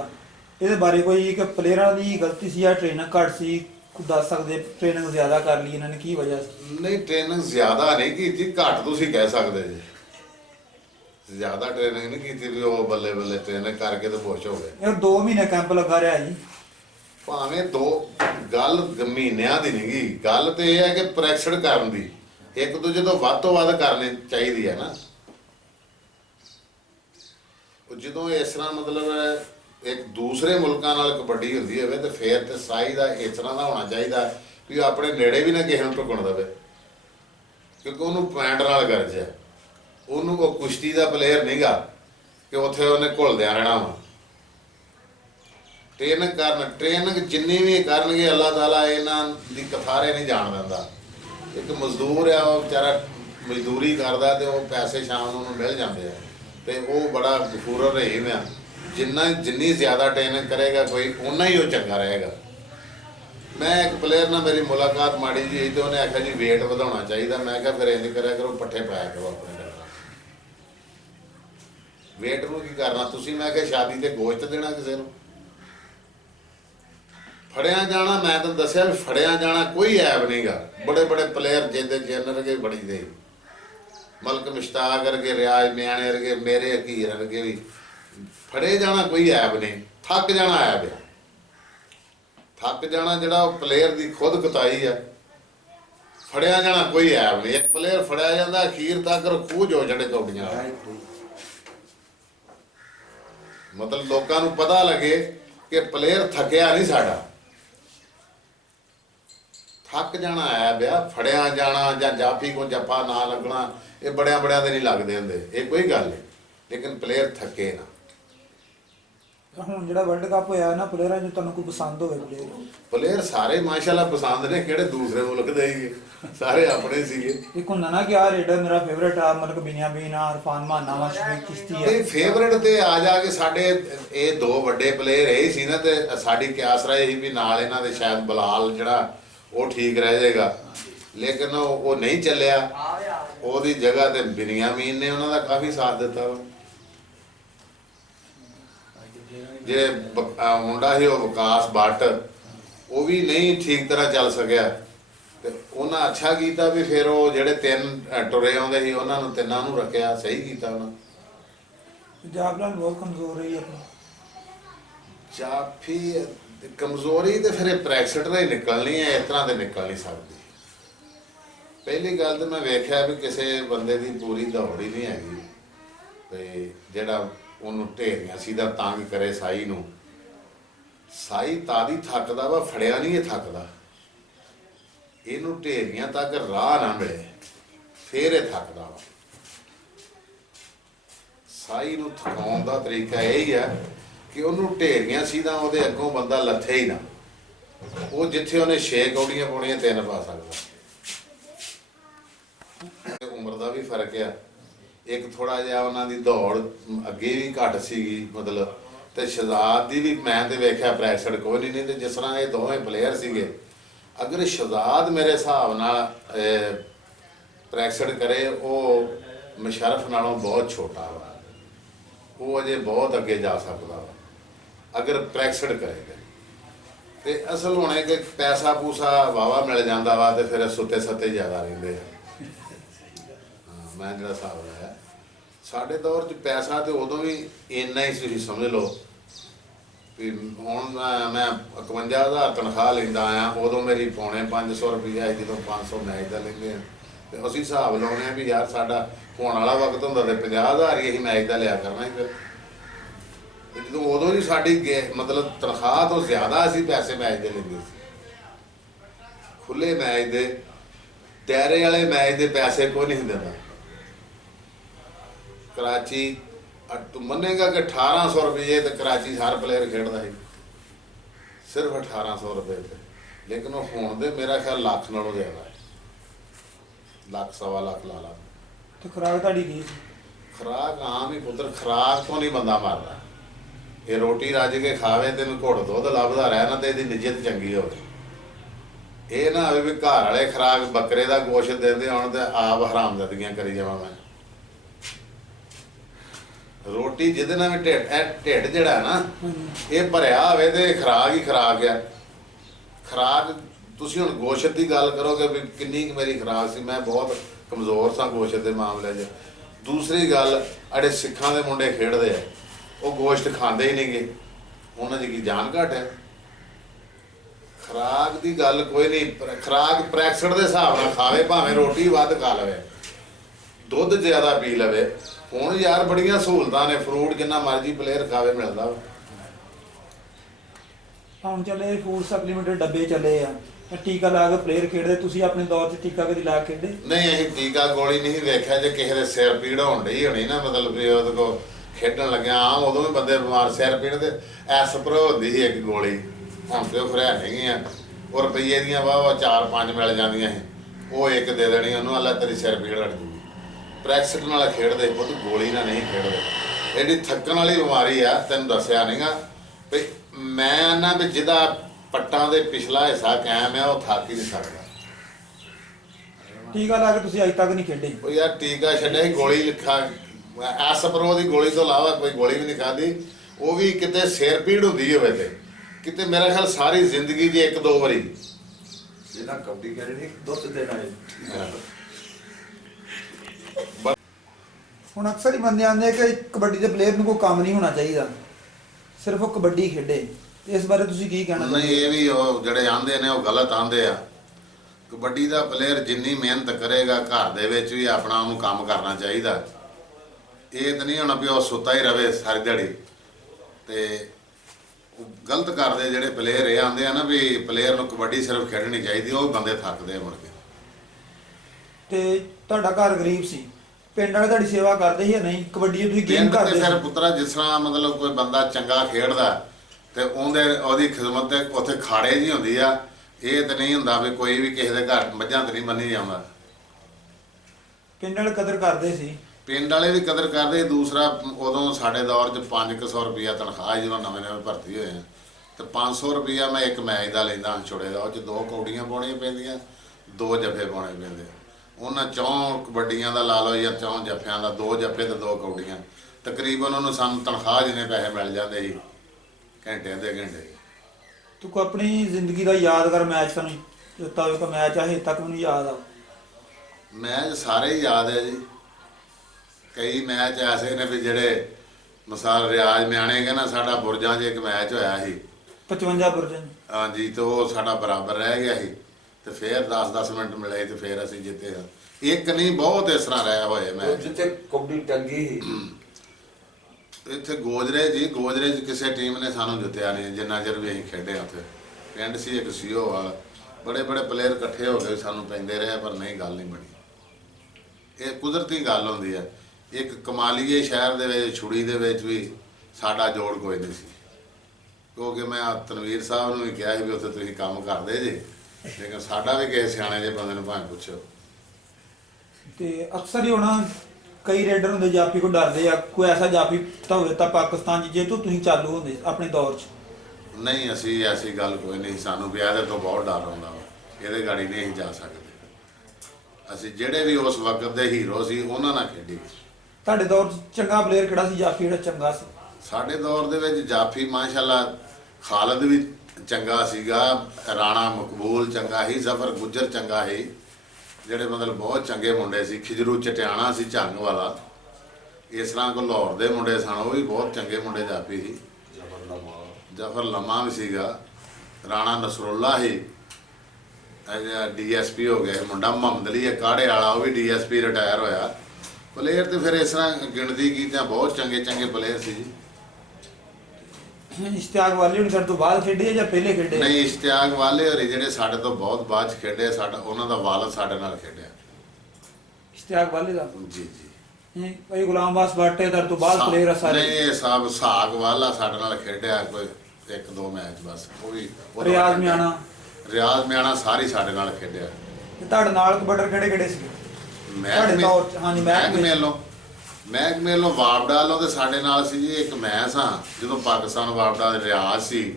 ਇਹਦੇ ਬਾਰੇ ਕੋਈ ਇੱਕ ਪਲੇਅਰਾਂ ਦੀ ਗਲਤੀ ਸੀ ਜਾਂ ਟ੍ਰੇਨਰ ਘੱਟ ਸੀ, ਕੁਝ ਦੱਸ ਸਕਦੇ? ਟ੍ਰੇਨਿੰਗ ਜ਼ਿਆਦਾ ਕਰ ਲਈ ਇਹਨਾਂ ਨੇ, ਕੀ ਵਜ੍ਹਾ ਸੀ? ਨਹੀਂ, ਟ੍ਰੇਨਿੰਗ ਜ਼ਿਆਦਾ ਨਹੀਂ ਕੀਤੀ, ਘੱਟ ਤੁਸੀਂ ਕਹਿ ਸਕਦੇ ਜੀ। ਜ਼ਿਆਦਾ ਟ੍ਰੇਨਿੰਗ ਨਹੀਂ ਕੀਤੀ ਵੀ ਉਹ ਬੱਲੇ ਬੱਲੇ ਟ੍ਰੇਨਿੰਗ ਕਰਕੇ ਤੇ ਖੁਸ਼ ਹੋ ਗਏ। ਇਹ 2 ਮਹੀਨੇ ਕੈਂਪ ਲੱਗਾ ਰਿਹਾ ਜੀ। ਭਾਵੇਂ ਗੱਲ ਮਹੀਨਿਆਂ ਦੀ ਨਹੀਂ ਗੀ, ਗੱਲ ਤੇ ਇਹ ਹੈ ਕਿ ਪ੍ਰੈਕਟਿਸ ਕਰਨ ਦੀ ਇੱਕ ਦੂਜੇ ਤੋਂ ਵੱਧ ਕਰਨੀ ਚਾਹੀਦੀ ਹੈ ਨਾ। ਉਹ ਜਦੋਂ ਇਸ ਤਰ੍ਹਾਂ ਮਤਲਬ ਇੱਕ ਦੂਸਰੇ ਮੁਲਕਾਂ ਨਾਲ ਕਬੱਡੀ ਹੁੰਦੀ ਹੋਵੇ ਤੇ ਫੇਰ ਤੇ ਸਾਈ ਦਾ ਇਸ ਤਰ੍ਹਾਂ ਦਾ ਹੋਣਾ ਚਾਹੀਦਾ ਵੀ ਉਹ ਆਪਣੇ ਨੇੜੇ ਵੀ ਨਾ ਕਿਸੇ ਨੂੰ ਢੁਕਣ ਦੇਵੇ, ਕਿਉਂਕਿ ਉਹਨੂੰ ਪੁਆਇੰਟ ਨਾਲ ਗਰਜ ਹੈ। ਉਹਨੂੰ ਉਹ ਕੁਸ਼ਤੀ ਦਾ ਪਲੇਅਰ ਨਹੀਂਗਾ ਕਿ ਉੱਥੇ ਉਹਨੇ ਘੁਲਦਿਆਂ ਰਹਿਣਾ ਵਾ। ਟ੍ਰੇਨਿੰਗ ਜਿੰਨੀ ਵੀ ਕਰਨਗੇ, ਅੱਲਾਹ ਤਾਲਾ ਇਹਨਾਂ ਦੀ ਕਥਾਰੇ ਨਹੀਂ ਜਾਣ ਦਿੰਦਾ। ਇੱਕ ਮਜ਼ਦੂਰ ਆ, ਉਹ ਵਿਚਾਰਾ ਮਜ਼ਦੂਰੀ ਕਰਦਾ ਤੇ ਉਹ ਪੈਸੇ ਸ਼ਾਮ ਨੂੰ ਉਹਨੂੰ ਮਿਲ ਜਾਂਦੇ ਆ ਤੇ ਉਹ ਬੜਾ ਗਫੂਰ ਰਹੀਮ ਆ। ਜਿੰਨੀ ਜ਼ਿਆਦਾ ਟ੍ਰੇਨਿੰਗ ਕਰੇਗਾ ਕੋਈ, ਓਨਾ ਹੀ ਉਹ ਚੰਗਾ ਰਹੇਗਾ। ਮੈਂ ਇੱਕ ਪਲੇਅਰ ਨਾਲ ਮੇਰੀ ਮੁਲਾਕਾਤ ਮਾੜੀ ਜੀ ਹੋਈ ਤੇ ਉਹਨੇ ਆਖਿਆ ਜੀ ਵੇਟ ਵਧਾਉਣਾ ਚਾਹੀਦਾ। ਮੈਂ ਕਿਹਾ ਫਿਰ ਇੰਝ ਕਰਿਆ ਕਰੋ, ਪੱਠੇ ਪਾਇਆ ਕਰੋ ਆਪਣੇ ਡੰਗਰਾਂ, ਵੇਟ ਨੂੰ ਕੀ ਕਰਨਾ ਤੁਸੀਂ। ਮੈਂ ਕਿਹਾ ਸ਼ਾਦੀ ਤੇ ਗੋਸ਼ਤ ਦੇਣਾ ਕਿਸੇ ਨੂੰ। ਫੜਿਆ ਜਾਣਾ, ਮੈਂ ਤੁਹਾਨੂੰ ਦੱਸਿਆ ਵੀ ਫੜਿਆ ਜਾਣਾ ਕੋਈ ਐਬ ਨਹੀਂਗਾ। ਬੜੇ ਬੜੇ ਪਲੇਅਰ ਜਿਹਦੇ ਜਨਰ ਵਰਗੇ ਬੜੀ ਦੇ, ਮਲਕ ਮੁਸ਼ਤਾਕ ਵਰਗੇ, ਰਿਆਜ਼ ਮਿਆਣੇ ਵਰਗੇ, ਮੇਰੇ ਹਕੀਰ ਵਰਗੇ ਵੀ ਫੜੇ ਜਾਣਾ ਕੋਈ ਐਬ ਨਹੀਂ। ਥੱਕ ਜਾਣਾ ਐਬ ਆ। ਥੱਕ ਜਾਣਾ ਜਿਹੜਾ ਉਹ ਪਲੇਅਰ ਦੀ ਖੁਦ ਕੁਤਾਈ ਆ। ਫੜਿਆ ਜਾਣਾ ਕੋਈ ਐਬ ਨਹੀਂ। ਇੱਕ ਪਲੇਅਰ ਫੜਿਆ ਜਾਂਦਾ ਅਖੀਰ ਤੱਕ ਖੂਜ ਹੋ ਜਾਣੇ ਕੌਡੀਆਂ, ਮਤਲਬ ਲੋਕਾਂ ਨੂੰ ਪਤਾ ਲੱਗੇ ਕਿ ਪਲੇਅਰ ਥੱਕਿਆ ਨਹੀਂ ਸਾਡਾ। ਥੱਕ ਜਾਣਾ ਐਬ ਆ। ਫੜਿਆ ਜਾਣਾ ਜਾਂ ਜਾਫੀ ਕੋ ਜੱਫਾ ਨਾ ਲੱਗਣਾ, ਇਹ ਬੜਿਆਂ ਦੇ ਨਹੀਂ ਲੱਗਦੇ ਹੁੰਦੇ, ਇਹ ਕੋਈ ਗੱਲ ਨਹੀਂ। ਲੇਕਿਨ ਪਲੇਅਰ ਥੱਕੇ ਨਾ। ਹੁਣ ਜਿਹੜਾ ਵਰਲਡ ਕੱਪ ਹੋਇਆ ਨਾ, ਪਲੇਅਰਾਂ ਨੂੰ ਤੁਹਾਨੂੰ ਕੋਈ ਪਸੰਦ ਹੋਵੇ? ਪਲੇਅਰ ਸਾਰੇ ਮਾਸ਼ਾਅੱਲਾ ਪਸੰਦ ਨੇ, ਕਿਹੜੇ ਦੂਸਰੇ ਮੁਲਕ ਦੇ ਸੀਗੇ, ਸਾਰੇ ਆਪਣੇ ਸੀਗੇ। ਇੱਕ ਹੁੰਦਾ ਨਾ ਕਿ ਆਹ ਰੇਡਰ ਮੇਰਾ ਫੇਵਰੇਟ ਆ, ਮਤਲਬ ਬਿਨਿਆਮੀਨ ਆ, ਇਰਫਾਨ ਮਾਨਾ ਵਾ, ਸ਼ਫੀਕ ਚਿਸ਼ਤੀ ਆ। ਇਹ ਫੇਵਰੇਟ ਤੇ ਆ ਜਾ ਕੇ ਸਾਡੇ ਇਹ 2 ਵੱਡੇ ਪਲੇਅਰ ਇਹ ਸੀ ਨਾ, ਤੇ ਸਾਡੀ ਕਿਆਸ ਰਾਏ ਸੀ ਵੀ ਨਾਲ ਇਹਨਾਂ ਦੇ ਸ਼ਾਇਦ ਬਲਾਲ ਜਿਹੜਾ ਉਹ ਠੀਕ ਰਹਿ ਜਾਏਗਾ, ਲੇਕਿਨ ਉਹ ਨਹੀਂ ਚੱਲਿਆ। ਉਹਦੀ ਜਗ੍ਹਾ ਤੇ ਬਿਨਿਆਮੀਨ ਨੇ ਉਹਨਾਂ ਦਾ ਕਾਫੀ ਸਾਥ ਦਿੱਤਾ ਵਾ। ਜੇ ਮੁੰਡਾ ਸੀ ਉਹ ਵਿਕਾਸ ਬੱਟ, ਉਹ ਵੀ ਨਹੀਂ ਠੀਕ ਤਰ੍ਹਾਂ ਚੱਲ ਸਕਿਆ ਤੇ ਉਹਨਾਂ ਅੱਛਾ ਕੀਤਾ ਵੀ ਫਿਰ ਉਹ ਜਿਹੜੇ 3 ਟੁਰੇ ਆਉਂਦੇ ਸੀ ਉਹਨਾਂ ਨੂੰ 3 ਨੂੰ ਰੱਖਿਆ, ਸਹੀ ਕੀਤਾ ਉਹਨਾਂ। ਪੰਜਾਬ ਨਾਲ ਬਹੁਤ ਕਮਜ਼ੋਰ ਰਹੀ ਆਪਣੀ ਜਾਫੀ ਕਮਜ਼ੋਰੀ ਤੇ ਫਿਰ ਇਹ ਪ੍ਰੈਕਟਿਸ ਹੀ ਨਿਕਲਣੀ ਹੈ, ਇਸ ਤਰ੍ਹਾਂ ਤੇ ਨਿਕਲ ਨਹੀਂ ਸਕਦੀ। ਪਹਿਲੀ ਗੱਲ ਤਾਂ ਮੈਂ ਵੇਖਿਆ ਵੀ ਕਿਸੇ ਬੰਦੇ ਦੀ ਪੂਰੀ ਦੌੜ ਹੀ ਨਹੀਂ ਹੈਗੀ ਤੇ ਜਿਹੜਾ ਉਹਨੂੰ ਢੇਰੀਆਂ ਸਿੱਧਾ ਤੰਗ ਕਰੇ ਸਾਈ ਨੂੰ। ਸਾਈ ਤਾਦੀ ਥੱਕਦਾ ਵਾ, ਫੜਿਆ ਨਹੀਂ ਇਹ ਥੱਕਦਾ। ਇਹਨੂੰ ਢੇਰੀਆਂ ਤੱਕ ਰਾਹ ਨਾ ਮਿਲੇ ਫੇਰ ਇਹ ਥੱਕਦਾ ਵਾ। ਸਾਈ ਨੂੰ ਥਕਾਉਣ ਦਾ ਤਰੀਕਾ ਇਹ ਹੀ ਹੈ ਕਿ ਉਹਨੂੰ ਢੇਰੀਆਂ ਸਿੱਧਾ ਉਹਦੇ ਅੱਗੋਂ ਬੰਦਾ ਲੱਥੇ ਹੀ ਨਾ। ਉਹ ਜਿੱਥੇ ਉਹਨੇ 6 ਕੌਡੀਆਂ ਪਾਉਣੀਆਂ 3 ਪਾ ਸਕਦਾ। ਉਮਰ ਦਾ ਵੀ ਫਰਕ ਆ। ਇੱਕ ਥੋੜਾ ਜਿਹਾ ਉਹਨਾਂ ਦੀ ਦੌੜ ਅੱਗੇ ਵੀ ਘੱਟ ਸੀਗੀ ਮਤਲਬ, ਤੇ ਸ਼ਹਜ਼ਾਦ ਦੀ ਵੀ ਮੈਂ ਤੇ ਵੇਖਿਆ ਪ੍ਰੈਕਟਿਸ ਕੋਈ ਨਹੀਂ। ਤੇ ਜਿਸ ਤਰ੍ਹਾਂ ਇਹ ਦੋਵੇਂ ਪਲੇਅਰ ਸੀਗੇ, ਅਗਰ ਸ਼ਹਜ਼ਾਦ ਮੇਰੇ ਹਿਸਾਬ ਨਾਲ ਪ੍ਰੈਕਟਿਸ ਕਰੇ, ਉਹ ਮੁਸ਼ਰਫ ਨਾਲੋਂ ਬਹੁਤ ਛੋਟਾ ਵਾ। ਉਹ ਅਜੇ ਬਹੁਤ ਅੱਗੇ ਜਾ ਸਕਦਾ ਵਾ ਅਗਰ ਪ੍ਰੈਕਟਿਸ ਕਰੇ। ਤੇ ਅਸਲ ਹੋਣੇ ਕਿ ਪੈਸਾ ਪੂਸਾ ਵਾਵਾ ਮਿਲ ਜਾਂਦਾ ਵਾ ਤੇ ਫਿਰ ਸੁੱਤੇ ਸੱਤੇ ਜ਼ਿਆਦਾ ਰਹਿੰਦੇ ਆ। ਮੈਂ ਜਿਹੜਾ ਹਿਸਾਬ ਲਾਇਆ, ਸਾਡੇ ਦੌਰ 'ਚ ਪੈਸਾ ਤੇ ਉਦੋਂ ਵੀ ਇੰਨਾ ਹੀ ਤੁਸੀਂ ਸਮਝ ਲਓ ਵੀ ਹੁਣ ਮੈਂ 51,000 ਤਨਖਾਹ ਲੈਂਦਾ ਆਇਆ, ਉਦੋਂ ਮੇਰੀ ਪੌਣੇ 500 ਰੁਪਈਆ ਜਦੋਂ 500 ਮੈਚ ਦਾ ਲੈਂਦੇ ਆ। ਤੇ ਅਸੀਂ ਹਿਸਾਬ ਲਾਉਣੇ ਆ ਵੀ ਯਾਰ ਸਾਡਾ ਹੋਣ ਵਾਲਾ ਵਕਤ ਹੁੰਦਾ ਤੇ 50,000 ਹੀ ਅਸੀਂ ਮੈਚ ਦਾ ਲਿਆ ਕਰਨਾ ਸੀ। ਫਿਰ ਜਦੋਂ ਉਦੋਂ ਹੀ ਸਾਡੀ ਮਤਲਬ ਤਨਖਾਹ ਤੋਂ ਜ਼ਿਆਦਾ ਅਸੀਂ ਪੈਸੇ ਮੈਚ ਦੇ ਲੈਂਦੇ ਸੀ। ਖੁੱਲੇ ਮੈਚ ਦੇ, ਦਾਇਰੇ ਵਾਲੇ ਮੈਚ ਦੇ ਪੈਸੇ ਕੋਈ ਨਹੀਂ ਦਿੰਦਾ। ਕਰਾਚੀ ਤੂੰ ਮੰਨੇਗਾ ਕਿ 1800 ਰੁਪਏ ਤੇ ਕਰਾਚੀ ਹਰ ਪਲੇਅਰ ਖੇਡਦਾ ਸੀ, ਸਿਰਫ 1800 ਰੁਪਏ ਤੇ। ਲੇਕਿਨ ਉਹ ਹੁਣ ਦੇ ਮੇਰਾ ਖਿਆਲ ਲੱਖ ਨਾਲੋਂ ਜ਼ਿਆਦਾ ਹੈ, ਲੱਖ ਸਵਾ ਲੱਖ ਲਾ ਲਾ। ਤੇ ਖੁਰਾਕ ਤੁਹਾਡੀ ਕੀ ਸੀ? ਖੁਰਾਕ ਆਮ ਹੀ ਪੁੱਤਰ, ਖੁਰਾਕ ਤੋਂ ਨਹੀਂ ਬੰਦਾ ਮਰਦਾ। ਇਹ ਰੋਟੀ ਰੱਜ ਕੇ ਖਾਵੇ ਤੈਨੂੰ ਘੁੱਟ ਦੁੱਧ ਲੱਭਦਾ ਰਹਿ ਨਾ ਤੇ ਇਹਦੀ ਨਿਜਤ ਚੰਗੀ ਹੋਵੇ। ਇਹ ਨਾ ਹੋਵੇ ਵੀ ਘਰ ਵਾਲੇ ਖੁਰਾਕ ਬੱਕਰੇ ਦਾ ਗੋਸ਼ਤ ਦਿੰਦੇ ਹੋਣ ਤੇ ਆਪ ਹਰਾਮਜ਼ਾਦੀਆਂ ਕਰੀ ਜਾਵਾਂ ਮੈਂ। ਰੋਟੀ ਜਿਹਦੇ ਨਾਲ ਵੀ ਢਿੱਡ ਜਿਹੜਾ ਨਾ ਇਹ ਭਰਿਆ ਹੋਵੇ ਤੇ ਖੁਰਾਕ ਹੀ ਖੁਰਾਕ ਆ। ਖੁਰਾਕ ਤੁਸੀਂ ਹੁਣ ਗੋਸ਼ਤ ਦੀ ਗੱਲ ਕਰੋਗੇ ਵੀ ਕਿੰਨੀ ਕੁ ਮੇਰੀ ਖੁਰਾਕ ਸੀ, ਮੈਂ ਬਹੁਤ ਕਮਜ਼ੋਰ ਸਾਂ ਗੋਸ਼ਤ ਦੇ ਮਾਮਲੇ 'ਚ। ਦੂਸਰੀ ਗੱਲ, ਅੜੇ ਸਿੱਖਾਂ ਦੇ ਮੁੰਡੇ ਖੇਡਦੇ ਆ, ਉਹ ਗੋਸ਼ਤ ਖਾਂਦੇ ਹੀ ਨਹੀਂਗੇ, ਉਹਨਾਂ ਦੀ ਕੀ ਜਾਨ ਘੱਟ ਹੈ। ਖੁਰਾਕ ਦੀ ਗੱਲ ਕੋਈ ਨਹੀਂ, ਖੁਰਾਕ ਪ੍ਰੈਕਸਟ ਦੇ ਹਿਸਾਬ ਨਾਲ ਖਾਵੇ, ਭਾਵੇਂ ਰੋਟੀ ਵੱਧ ਖਾ ਲਵੇ, ਦੁੱਧ ਜ਼ਿਆਦਾ ਪੀ ਲਵੇ। ਹੁਣ ਯਾਰ ਬੜੀਆਂ ਸਹੂਲਤਾਂ ਨੇ, ਫਰੂਟ ਜਿੰਨਾ ਮਰਜ਼ੀ ਪਲੇਅਰ ਖਾਵੇ ਮਿਲਦਾ ਵਾ। ਹੁਣ ਚੱਲੇ ਫੂਡ ਸਪਲੀਮੈਂਟ ਡੱਬੇ ਚੱਲੇ ਆ, ਟੀਕਾ ਲਾ ਕੇ ਪਲੇਅਰ ਖੇਡਦੇ। ਤੁਸੀਂ ਆਪਣੇ ਦੌਰ 'ਚ ਟੀਕਾ ਕਦੀ ਲਾ ਕੇ ਖੇਡੇ? ਨਹੀਂ, ਅਸੀਂ ਟੀਕਾ ਗੋਲੀ ਨਹੀਂ ਵੇਖਿਆ। ਜੇ ਕਿਸੇ ਦੇ ਸਿਰ ਪੀੜ ਹੋਣ ਡਈ ਹੋਣੀ ਨਾ, ਮਤਲਬ ਵੀ ਉਹਦੇ ਕੋਲ ਖੇਡਣ ਲੱਗਿਆ ਆਮ, ਉਦੋਂ ਵੀ ਬੰਦੇ ਬਿਮਾਰ, ਸਿਰ ਪੀੜ ਤੇ ਐਸਪਰੋ ਹੁੰਦੀ ਸੀ ਇੱਕ ਗੋਲੀ, ਹੁਣ ਤੇ ਉਹ ਫਿਰ ਹੈ ਨਹੀਂ ਆ। ਉਹ ਰੁਪਈਏ ਦੀਆਂ ਵਾਹ 4-5 ਮਿਲ ਜਾਂਦੀਆਂ ਸੀ, ਉਹ ਇੱਕ ਦੇ ਦੇਣੀ ਉਹਨੂੰ, ਅੱਲਾ ਤੇਰੀ ਸਿਰ ਪੀੜ ਹਟ ਜੂਗੀ। ਪ੍ਰੈਕਸਟ ਨਾਲ ਖੇਡਦੇ ਬਹੁਤ, ਗੋਲੀ ਨਾਲ ਨਹੀਂ ਖੇਡਦੇ। ਜਿਹੜੀ ਥੱਕਣ ਵਾਲੀ ਬਿਮਾਰੀ ਆ, ਤੈਨੂੰ ਦੱਸਿਆ ਨਹੀਂਗਾ ਵੀ ਮੈਂ ਨਾ ਵੀ ਜਿਹਦਾ ਪੱਟਾਂ ਦੇ ਪਿਛਲਾ ਹਿੱਸਾ ਕਾਇਮ ਆ, ਉਹ ਥੱਕ ਹੀ ਨਹੀਂ ਸਕਦਾ। ਟੀਕਾ ਲਾ ਕੇ ਤੁਸੀਂ ਅਜੇ ਤੱਕ ਨਹੀਂ ਖੇਡੇ? ਉਹ ਯਾਰ ਟੀਕਾ ਛੱਡਿਆ ਸੀ, ਗੋਲੀ ਲਿਖਾ ਐਸਪਰੋ ਦੀ ਗੋਲੀ ਤੋਂ ਇਲਾਵਾ ਕੋਈ ਗੋਲੀ ਵੀ ਨਹੀਂ ਖਾਧੀ। ਉਹ ਵੀ ਕਿਤੇ ਸਿਰ ਪੀੜ ਹੁੰਦੀ ਹੋਵੇ ਤੇ ਕਿਤੇ, ਮੇਰਾ ਖਿਆਲ ਸਾਰੀ ਜ਼ਿੰਦਗੀ ਦੀ 1-2 ਵਾਰੀ। ਜਿਹਨਾਂ ਕਬੱਡੀ ਖੇਡਣੀ ਦੁੱਧ ਦੇਣਾ ਹੈ। ਹੁਣ ਅਕਸਰ ਹੀ ਬੰਦੇ ਆਉਂਦੇ ਆ ਕਿ ਕਬੱਡੀ ਦੇ ਪਲੇਅਰ ਨੂੰ ਕੋਈ ਕੰਮ ਨਹੀਂ ਹੋਣਾ ਚਾਹੀਦਾ, ਸਿਰਫ ਉਹ ਕਬੱਡੀ ਖੇਡੇ। ਇਸ ਬਾਰੇ ਤੁਸੀਂ ਕੀ ਕਹਿਣਾ? ਨਹੀਂ, ਇਹ ਵੀ ਉਹ ਜਿਹੜੇ ਆਂਦੇ ਨੇ ਉਹ ਗਲਤ ਆਂਦੇ ਆ। ਕਬੱਡੀ ਦਾ ਪਲੇਅਰ ਜਿੰਨੀ ਮਿਹਨਤ ਕਰੇਗਾ, ਘਰ ਦੇ ਵਿੱਚ ਵੀ ਆਪਣਾ ਉਹਨੂੰ ਕੰਮ ਕਰਨਾ ਚਾਹੀਦਾ। ਇਹ ਤਾਂ ਨਹੀਂ ਹੋਣਾ ਵੀ ਉਹ ਸੁੱਤਾ ਹੀ ਰਵੇ ਸਾਰੀ ਦਿਹਾੜੀ। ਤੇ ਉਹ ਗਲਤ ਕਰਦੇ ਜਿਹੜੇ ਪਲੇਅਰ ਇਹ ਆਂਦੇ ਆ ਨਾ ਵੀ ਪਲੇਅਰ ਨੂੰ ਕਬੱਡੀ ਸਿਰਫ ਖੇਡਣੀ ਚਾਹੀਦੀ, ਉਹ ਬੰਦੇ ਥੱਕਦੇ ਆ ਮੁੜ ਕੇ। ਤੇ ਤੁਹਾਡਾ ਘਰ ਗਰੀਬ ਸੀ, ਪਿੰਡ ਵਾਲੇ ਤੁਹਾਡੀ ਸੇਵਾ ਕਰਦੇ ਸੀ ਜਾਂ ਨਹੀਂ? ਕਬੱਡੀ ਤੁਸੀਂ ਗੇਮ ਪਿੰਡ ਤੇ ਕਰਦੇ ਫਿਰ ਸੀ? ਪੁੱਤਰਾ ਜਿਸ ਤਰ੍ਹਾਂ ਮਤਲਬ ਕੋਈ ਬੰਦਾ ਚੰਗਾ ਖੇਡਦਾ ਤੇ ਉਹਦੀ ਖਿਦਮਤ ਤੇ ਉੱਥੇ ਖਾੜੇ ਜੀ ਹੁੰਦੀ ਆ। ਇਹ ਤਾਂ ਨਹੀਂ ਹੁੰਦਾ ਵੀ ਕੋਈ ਵੀ ਕਿਸੇ ਦੇ ਘਰ ਮੱਝਾਂ ਤੇ ਨਹੀਂ ਬੰਨੀ ਜਾਂਦਾ। ਪਿੰਡ ਵਾਲੇ ਕਦਰ ਕਰਦੇ ਸੀ? ਪਿੰਡ ਵਾਲੇ ਵੀ ਕਦਰ ਕਰਦੇ। ਦੂਸਰਾ, ਉਦੋਂ ਸਾਡੇ ਦੌਰ 'ਚ 500 ਰੁਪਈਆ ਤਨਖਾਹ, ਜਦੋਂ ਨਵੇਂ ਭਰਤੀ ਹੋਏ ਆ, ਤੇ 500 ਰੁਪਈਆ ਮੈਂ ਇੱਕ ਮੈਚ ਦਾ ਲੈਂਦਾ ਛੋੜੇ ਦਾ। ਉਹ 'ਚ 2 ਕੌਡੀਆਂ ਪਾਉਣੀਆਂ ਪੈਂਦੀਆਂ, 2 ਜੱਫੇ ਪਾਉਣੇ ਪੈਂਦੇ। ਉਹਨਾਂ 4 ਕਬੱਡੀਆਂ ਦਾ ਲਾ ਲਓ ਜਾਂ 4 ਜੱਫਿਆਂ ਦਾ, 2 ਜੱਫੇ ਤੇ 2 ਕੌਡੀਆਂ, ਤਕਰੀਬਨ ਉਹਨੂੰ ਸਾਨੂੰ ਤਨਖਾਹ ਜਿੰਨੇ ਪੈਸੇ ਮਿਲ ਜਾਂਦੇ ਸੀ ਘੰਟੇ ਦੇ ਘੰਟੇ। ਤੂੰ ਕੋਈ ਆਪਣੀ ਜ਼ਿੰਦਗੀ ਦਾ ਯਾਦਗਾਰ ਮੈਚ ਤੁਹਾਨੂੰ ਦਿੱਤਾ ਹੋਵੇ? ਕੋਈ ਮੈਚ ਆ ਹਜੇ ਤੱਕ ਮੈਨੂੰ ਯਾਦ ਆ? ਮੈਚ ਸਾਰੇ ਹੀ ਯਾਦ ਹੈ ਜੀ। ਕਈ ਮੈਚ ਐਸੇ ਨੇ ਵੀ ਜਿਹੜੇ, ਮਿਸਾਲ ਰਿਆਜ਼ ਮਿਆਣੇ ਕਹਿੰਦਾ ਸਾਡਾ ਬੁਰਜਾਂ 'ਚ ਇੱਕ ਮੈਚ ਹੋਇਆ ਸੀ 55 ਬੁਰਜਨ। ਹਾਂਜੀ, ਤੇ ਉਹ ਸਾਡਾ ਬਰਾਬਰ ਰਹਿ ਗਿਆ ਸੀ ਤੇ ਫਿਰ 10-10 ਮਿੰਟ ਮਿਲੇ ਤੇ ਫਿਰ ਅਸੀਂ ਜਿੱਤੇ ਹਾਂ। ਇੱਕ ਨਹੀਂ, ਬਹੁਤ ਇਸ ਤਰ੍ਹਾਂ ਰਿਹਾ ਹੋਏ ਮੈਚ। ਜਿੱਥੇ ਕਬੱਡੀ ਟੰਗੀ ਸੀ ਇੱਥੇ ਗੋਜਰੇ 'ਚ ਕਿਸੇ ਟੀਮ ਨੇ ਸਾਨੂੰ ਜਿੱਤਿਆ ਨਹੀਂ ਜਿੰਨਾ ਚਿਰ ਵੀ ਅਸੀਂ ਖੇਡੇ ਉੱਥੇ। ਪਿੰਡ ਸੀ ਇੱਕ ਸੀਓ ਵਾਲਾ, ਬੜੇ ਪਲੇਅਰ ਇਕੱਠੇ ਹੋ ਗਏ, ਸਾਨੂੰ ਪੈਂਦੇ ਰਹੇ ਪਰ ਨਹੀਂ, ਗੱਲ ਨਹੀਂ ਬਣੀ। ਇਹ ਕੁਦਰਤੀ ਗੱਲ ਹੁੰਦੀ ਹੈ। ਇੱਕ ਕਮਾਲੀਏ ਸ਼ਹਿਰ ਦੇ ਵਿੱਚ, ਛੁੜੀ ਦੇ ਵਿੱਚ ਵੀ ਸਾਡਾ ਜੋੜ ਕੋਈ ਨਹੀਂ ਸੀ, ਕਿਉਂਕਿ ਮੈਂ ਤਨਵੀਰ ਸਾਹਿਬ ਨੂੰ ਵੀ ਕਿਹਾ ਸੀ ਵੀ ਉੱਥੇ ਤੁਸੀਂ ਕੰਮ ਕਰਦੇ ਜੇ, ਲੇਕਿਨ ਸਾਡਾ ਵੀ ਕਿਸੇ ਸਿਆਣੇ ਜਿਹੇ ਬੰਦੇ ਨੂੰ ਭਾਵੇਂ ਪੁੱਛੋ। ਤੇ ਅਕਸਰ ਹੀ ਹੋਣਾ ਕਈ ਰੇਡਰ ਹੁੰਦੇ ਜਾਫੀ ਕੋ ਡਰਦੇ ਆ, ਕੋਈ ਐਸਾ ਜਾਫੀ ਤਾਂ ਹੋਵੇ ਤਾਂ ਪਾਕਿਸਤਾਨ 'ਚ ਜੇ ਤੁਸੀਂ ਚਾਲੂ ਹੁੰਦੇ ਆਪਣੇ ਦੌਰ 'ਚ? ਨਹੀਂ, ਅਸੀਂ ਐਸੀ ਗੱਲ ਕੋਈ ਨਹੀਂ, ਸਾਨੂੰ ਵੀ ਇਹਦੇ ਤੋਂ ਬਹੁਤ ਡਰ ਆਉਂਦਾ ਵਾ, ਇਹਦੇ ਗਾੜੀ ਨਹੀਂ ਅਸੀਂ ਜਾ ਸਕਦੇ। ਅਸੀਂ ਜਿਹੜੇ ਵੀ ਉਸ ਵਕਤ ਦੇ ਹੀਰੋ ਸੀ ਉਹਨਾਂ ਨਾਲ ਖੇਡੀ। ਤੁਹਾਡੇ ਦੌਰ 'ਚ ਚੰਗਾ ਪਲੇਅਰ ਕਿਹੜਾ ਸੀ ਜਾਫੀ ਜਿਹੜਾ ਚੰਗਾ ਸੀ? ਸਾਡੇ ਦੌਰ ਦੇ ਵਿੱਚ ਜਾਫੀ ਮਾਸ਼ਾਅੱਲਾ ਖਾਲਦ ਵੀ ਚੰਗਾ ਸੀਗਾ, ਰਾਣਾ ਮਕਬੂਲ ਚੰਗਾ ਸੀ, ਜ਼ਫਰ ਗੁੱਜਰ ਚੰਗਾ ਸੀ, ਜਿਹੜੇ ਮਤਲਬ ਬਹੁਤ ਚੰਗੇ ਮੁੰਡੇ ਸੀ। ਖਿਜਰੂ ਚਟਿਆਣਾ ਸੀ ਝੰਗ ਵਾਲਾ, ਇਸ ਤਰ੍ਹਾਂ ਕੋ ਲਾਹੌਰ ਦੇ ਮੁੰਡੇ ਸਨ, ਉਹ ਵੀ ਬਹੁਤ ਚੰਗੇ ਮੁੰਡੇ ਜਾਫੀ ਸੀ। ਜ਼ਫਰ ਲਮਾ ਵੀ ਸੀਗਾ, ਰਾਣਾ ਨਸਰੁੱਲਾ ਸੀ, DSP ਹੋ ਗਏ ਮੁੰਡਾ ਮੁਹੰਮਦ ਅਲੀ ਕਾੜੇ ਵਾਲਾ, ਉਹ ਵੀ DSP ਰਿਟਾਇਰ ਹੋਇਆ। ਪਲੇਅਰ ਤੇ ਫਿਰ ਇਸ ਤਰ੍ਹਾਂ ਗਿਣਤੀ ਕੀਤਿਆਂ ਬਹੁਤ ਚੰਗੇ ਪਲੇਅਰ ਸੀ ਜੀ। ਇਸ਼ਤਿਆਕ ਵਾਲੇ ਹੁਣ ਸਾਡੇ ਤੋਂ ਬਾਅਦ ਖੇਡੇ ਜਾਂ ਪਹਿਲੇ ਖੇਡੇ? ਨਹੀਂ, ਇਸ਼ਤਿਆਕ ਵਾਲੇ ਹੋਰੀ ਜਿਹੜੇ ਸਾਡੇ ਤੋਂ ਬਹੁਤ ਬਾਅਦ 'ਚ ਖੇਡੇ, ਸਾਡਾ ਉਹਨਾਂ ਦਾ ਵਾਲਦ ਸਾਡੇ ਨਾਲ ਖੇਡਿਆ। ਇਸ਼ਤਿਆਕ ਵਾਲੇ ਦਾ? ਜੀ। ਭਾਈ ਗੁਲਾਮ ਬਾਸ ਬਾਟੇ ਦਰ ਤੋਂ ਬਾਅਦ ਪਲੇਅਰ ਆ ਸਾਰੇ? ਨਹੀਂ, ਇਹ ਸਭ ਸਾਗ ਵਾਲਾ ਸਾਡੇ ਨਾਲ ਖੇਡਿਆ ਕੋਈ 1-2 ਮੈਚ ਬਸ, ਉਹ ਵੀ। ਰਿਆਜ਼ ਮਿਆਣਾ ਸਾਰੀ ਸਾਡੇ ਨਾਲ ਖੇਡਿਆ। ਤੇ ਤੁਹਾਡੇ ਨਾਲ ਕਬੱਡਰ ਕਿਹੜੇ ਸੀ? ਮੈਂ ਹਾਂਜੀ, ਮਹਿਕਮੇ ਵੱਲੋਂ ਮਹਿਕਮੇ ਵੱਲੋਂ ਵਾਪਡਾ ਵੱਲੋਂ ਤੇ ਸਾਡੇ ਨਾਲ ਸੀ ਜੀ ਇੱਕ ਮੈਂ ਸਾਂ ਜਦੋਂ ਪਾਕਿਸਤਾਨ ਵਾਪਡਾ ਦੇ ਰਿਆਜ਼ ਸੀ,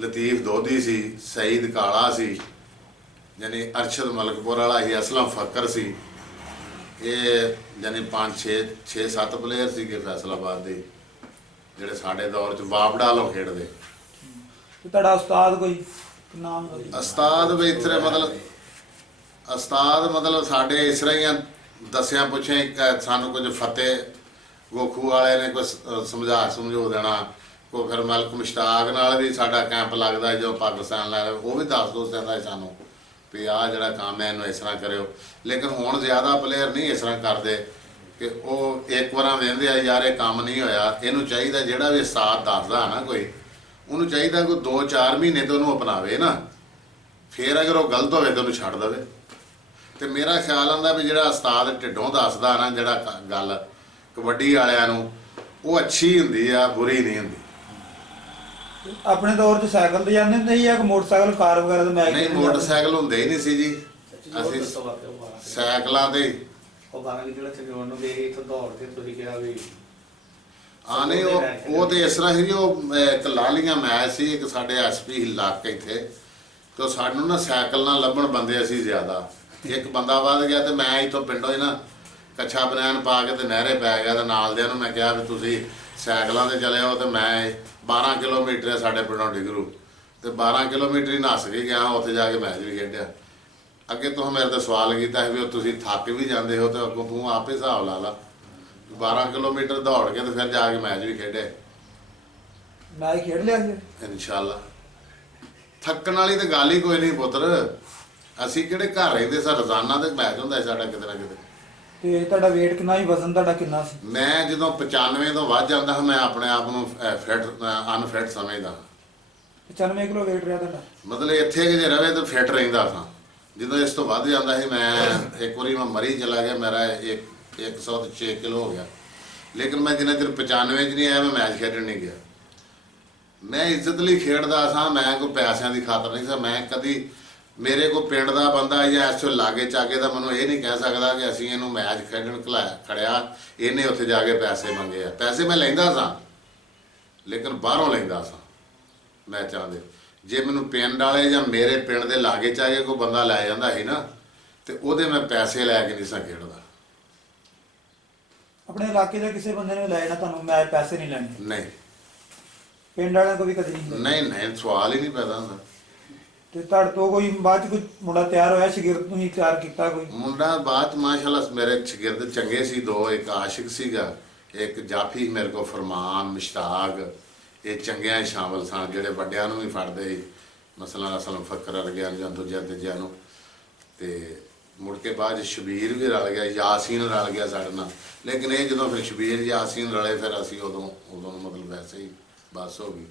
ਲਤੀਫ ਦੋਦੀ ਸੀ, ਸਈਦ ਕਾਲਾ ਸੀ, ਯਾਨੀ ਅਰਸ਼ਦ ਮਲਕਪੁਰ ਵਾਲਾ ਸੀ, ਅਸਲਮ ਫਕਰ ਸੀ। ਇਹ ਯਾਨੀ 5-6-7 ਪਲੇਅਰ ਸੀਗੇ ਫੈਸਲਾਬਾਦ ਦੇ ਜਿਹੜੇ ਸਾਡੇ ਦੌਰ 'ਚ ਵਾਪਡਾ ਵੱਲੋਂ ਖੇਡਦੇ। ਤੇ ਤੁਹਾਡਾ ਉਸਤਾਦ ਕੋਈ ਨਾਮ ਉਸਤਾਦ ਵੀ ਇਤਰੇ ਮਤਲਬ ਸਾਡੇ ਇਸ ਤਰ੍ਹਾਂ ਹੀ ਆ, ਦੱਸਿਆ ਪੁੱਛਿਆ ਇੱਕ ਸਾਨੂੰ ਕੁਝ ਫਤਿਹ ਗੋਖੂ ਵਾਲੇ ਨੇ ਕੁਝ ਸਮਝੋ ਦੇਣਾ, ਕੋਈ ਫਿਰ ਮਲਕ ਮੁਸ਼ਤਾਕ ਨਾਲ ਵੀ ਸਾਡਾ ਕੈਂਪ ਲੱਗਦਾ ਜੋ ਪਾਕਿਸਤਾਨ ਨਾਲ, ਉਹ ਵੀ ਦੱਸ ਦਿੰਦਾ ਸਾਨੂੰ ਵੀ ਆਹ ਜਿਹੜਾ ਕੰਮ ਹੈ ਇਹਨੂੰ ਇਸ ਤਰ੍ਹਾਂ ਕਰਿਓ। ਲੇਕਿਨ ਹੁਣ ਜ਼ਿਆਦਾ ਪਲੇਅਰ ਨਹੀਂ ਇਸ ਤਰ੍ਹਾਂ ਕਰਦੇ ਕਿ ਉਹ ਇੱਕ ਵਾਰਾਂ ਵੇਂਦੇ ਆ ਯਾਰ ਇਹ ਕੰਮ ਨਹੀਂ ਹੋਇਆ। ਇਹਨੂੰ ਚਾਹੀਦਾ ਜਿਹੜਾ ਵੀ ਉਸਤਾਦ ਦੱਸਦਾ ਨਾ ਕੋਈ, ਉਹਨੂੰ ਚਾਹੀਦਾ ਕੋਈ 2-4 ਮਹੀਨੇ ਤੋਂ ਉਹਨੂੰ ਅਪਣਾਵੇ ਨਾ, ਫਿਰ ਅਗਰ ਉਹ ਗਲਤ ਹੋਵੇ ਤਾਂ ਉਹਨੂੰ ਛੱਡ ਦੇਵੇ। ਤੇ ਮੇਰਾ ਖਿਆਲ ਆਉਂਦਾ ਵੀ ਜਿਹੜਾ ਉਸਤਾਦ ਢਿੱਡੋਂ ਦੱਸਦਾ ਨਾ ਜਿਹੜਾ ਗੱਲ ਕਬੱਡੀ ਵਾਲਿਆਂ ਨੂੰ, ਉਹ ਅੱਛੀ ਹੁੰਦੀ ਆ, ਬੁਰੀ ਨਹੀਂ ਹੁੰਦੀ। ਆਪਣੇ ਦੌਰ 'ਚ ਸਾਈਕਲ ਤੇ ਜਾਂਦੇ ਹੁੰਦੇ ਸੀ ਜਾਂ ਮੋਟਰਸਾਈਕਲ ਕਾਰ ਵਗੈਰਾ ਤੇ ਮੈਚ? ਨਹੀਂ, ਮੋਟਰਸਾਈਕਲ ਹੁੰਦੇ ਹੀ ਨਹੀਂ ਸੀ ਜੀ, ਅਸੀਂ ਸਾਈਕਲਾਂ ਤੇ ਉਹ 12 ਕਿਲੋ ਚ ਗਰਾਊਂਡ ਨੂੰ ਗਏ ਇੱਥੋਂ ਦੌੜ ਕੇ ਤੁਸੀਂ ਕਿਹਾ ਵੀ ਨਹੀਂ ਉਹ ਤੇ ਇਸ ਤਰ੍ਹਾਂ ਸੀ। ਉਹ ਇੱਕ ਲਾਲੀਆਂ ਮੈਚ ਸੀ, ਇੱਕ ਸਾਡੇ ਐਸਪੀ ਇਲਾਕੇ ਇੱਥੇ, ਤੇ ਸਾਨੂੰ ਨਾ ਸਾਈਕਲ ਨਾਲ ਲੱਭਣ ਬੰਦੇ ਅਸੀਂ ਜ਼ਿਆਦਾ, ਇੱਕ ਬੰਦਾ ਵੱਧ ਗਿਆ ਤੇ ਮੈਂ ਇੱਥੋਂ ਪਿੰਡੋਂ ਹੀ ਨਾ ਕੱਛਾ ਬਨੈਣ ਪਾ ਕੇ ਤੇ ਨਹਿਰੇ ਪੈ ਗਿਆ। ਤੇ ਨਾਲ ਦਿਆਂ ਨੂੰ ਮੈਂ ਕਿਹਾ ਵੀ ਤੁਸੀਂ ਸਾਈਕਲਾਂ ਤੇ ਚਲੇ ਆਓ। ਤੇ ਮੈਂ 12 ਕਿਲੋਮੀਟਰ ਹੈ ਸਾਡੇ ਪਿੰਡੋਂ ਡਿਗਰੂ, ਤੇ 12 ਕਿਲੋਮੀਟਰ ਹੀ ਨੱਸ ਕੇ ਗਿਆ, ਉੱਥੇ ਜਾ ਕੇ ਮੈਚ ਵੀ ਖੇਡਿਆ। ਅੱਗੇ ਤੁਸੀਂ ਮੇਰੇ ਤੇ ਸਵਾਲ ਕੀਤਾ ਸੀ ਵੀ ਉਹ ਤੁਸੀਂ ਥੱਕ ਵੀ ਜਾਂਦੇ ਹੋ, ਤੇ ਅੱਗੋਂ ਤੂੰ ਆਪੇ ਹਿਸਾਬ ਲਾ ਲਾ, 12 ਕਿਲੋਮੀਟਰ ਦੌੜ ਕੇ ਤੇ ਫਿਰ ਜਾ ਕੇ ਮੈਚ ਵੀ ਖੇਡੇ। ਮੈਚ ਖੇਡ ਲਿਆ ਸੀ? ਇਨਸ਼ਾਅੱਲਾ। ਥੱਕਣ ਵਾਲੀ ਤੇ ਗੱਲ ਹੀ ਕੋਈ ਨਹੀਂ ਪੁੱਤਰ, ਅਸੀਂ ਕਿਹੜੇ ਘਰ ਰਹਿੰਦੇ ਸਾਂ, ਰੋਜ਼ਾਨਾ ਤੇ ਮੈਚ ਹੁੰਦਾ ਸਾਡਾ ਕਿਤੇ ਨਾ ਕਿਤੇ। ਤੇ ਤੁਹਾਡਾ weight ਕਿੰਨਾ ਸੀ, ਵਜ਼ਨ ਤੁਹਾਡਾ ਕਿੰਨਾ ਸੀ? ਮੈਂ ਜਦੋਂ 95 ਤੋਂ ਵੱਧ ਜਾਂਦਾ ਹਾਂ, ਮੈਂ ਆਪਣੇ ਆਪ ਨੂੰ ਅਨਫਿਟ ਸਮਝਦਾ। 95 ਕਿਲੋ weight ਰਿਹਾ ਤੁਹਾਡਾ? ਮਤਲਬ ਇੱਥੇ ਕਿ ਜੇ ਰਵੇ ਤਾਂ ਫਿੱਟ ਰਹਿੰਦਾ ਸਾਂ। ਜਦੋਂ ਇਸ ਤੋਂ ਵੱਧ ਜਾਂਦਾ ਸੀ, ਮੈਂ ਇੱਕ ਵਾਰੀ ਮੈਂ ਮਰੀ ਚਲਾ ਗਿਆ, ਮੇਰਾ 106 ਕਿਲੋ ਹੋ ਗਿਆ। ਲੇਕਿਨ ਮੈਂ ਜਿੰਨਾ ਚਿਰ 95 'ਚ ਨਹੀਂ ਆਇਆ ਮੈਂ ਮੈਚ ਖੇਡਣ ਨਹੀਂ ਗਿਆ। ਮੈਂ ਇੱਜ਼ਤ ਲਈ ਖੇਡਦਾ ਸਾਂ, ਮੈਂ ਕੋਈ ਪੈਸਿਆਂ ਦੀ ਖਾਤਰ ਨਹੀਂ ਸਾਂ। ਮੈਂ ਕਦੀ ਮੇਰੇ ਕੋਲ ਪਿੰਡ ਦਾ ਬੰਦਾ ਜਾਂ ਐਸੋ ਲਾਗੇ ਚਾਗੇ ਦਾ ਮੈਨੂੰ ਇਹ ਨਹੀਂ ਕਹਿ ਸਕਦਾ ਕਿ ਅਸੀਂ ਇਹਨੂੰ ਮੈਚ ਖੇਡਣ ਖੜਿਆ, ਇਹਨੇ ਉੱਥੇ ਜਾ ਕੇ ਪੈਸੇ ਮੰਗੇ ਆ। ਪੈਸੇ ਮੈਂ ਲੈਂਦਾ ਸਾਂ, ਲੇਕਿਨ ਬਾਹਰੋਂ ਲੈਂਦਾ ਸਾਂ ਮੈਚਾਂ ਦੇ। ਜੇ ਮੈਨੂੰ ਪਿੰਡ ਵਾਲੇ ਜਾਂ ਮੇਰੇ ਪਿੰਡ ਦੇ ਲਾਗੇ ਚਾਗੇ ਕੋਈ ਬੰਦਾ ਲੈ ਜਾਂਦਾ ਸੀ ਨਾ, ਤੇ ਉਹਦੇ ਮੈਂ ਪੈਸੇ ਲੈ ਕੇ ਨਹੀਂ ਸਾਂ ਖੇਡਦਾ। ਆਪਣੇ ਇਲਾਕੇ ਦੇ ਕਿਸੇ ਬੰਦੇ ਨੇ ਲੈ ਜਾਣਾ ਤੁਹਾਨੂੰ, ਮੈਚ ਪੈਸੇ ਨਹੀਂ ਲੈਣੇ? ਨਹੀਂ ਪਿੰਡ ਵਾਲਿਆਂ ਕੋਲ ਵੀ ਕਦੇ ਨਹੀਂ? ਨਹੀਂ, ਸਵਾਲ ਹੀ ਨਹੀਂ ਪੈਦਾ ਹੁੰਦਾ। ਤੇ ਤੁਹਾਡੇ ਤੋਂ ਕੋਈ ਬਾਅਦ 'ਚ ਕੋਈ ਮੁੰਡਾ ਤਿਆਰ ਹੋਇਆ, ਸ਼ਾਗਿਰਦ ਤੁਸੀਂ ਤਿਆਰ ਕੀਤਾ ਕੋਈ? ਮੁੰਡਾ ਬਾਅਦ 'ਚ ਮਾਸ਼ਾਅੱਲਾ ਮੇਰੇ ਸ਼ਾਗਿਰਦ ਚੰਗੇ ਸੀ ਦੋ, ਇੱਕ ਆਸ਼ਿਕ ਸੀਗਾ, ਇੱਕ ਜਾਫੀ ਮੇਰੇ ਕੋਲ, ਫਰਮਾਨ, ਮੁਸ਼ਤਾਕ, ਇਹ ਚੰਗਿਆਂ ਸ਼ਾਮਲ ਸਨ ਜਿਹੜੇ ਵੱਡਿਆਂ ਨੂੰ ਵੀ ਫੜਦੇ ਸੀ, ਮਸਲਾ ਅਸਲਮ ਫਕਰ ਵਰਗਿਆਂ ਨੂੰ ਜਾਂ ਦੂਜਿਆਂ ਨੂੰ। ਤੇ ਮੁੜ ਕੇ ਬਾਅਦ ਸ਼ਬੀਰ ਵੀ ਰਲ ਗਿਆ, ਯਾਸੀਨ ਰਲ ਗਿਆ ਸਾਡੇ ਨਾਲ। ਲੇਕਿਨ ਇਹ ਜਦੋਂ ਫਿਰ ਸ਼ਬੀਰ ਯਾਸੀਨ ਰਲੇ, ਫਿਰ ਅਸੀਂ ਉਦੋਂ ਮਤਲਬ ਵੈਸੇ ਹੀ ਬਸ ਹੋ ਗਈ।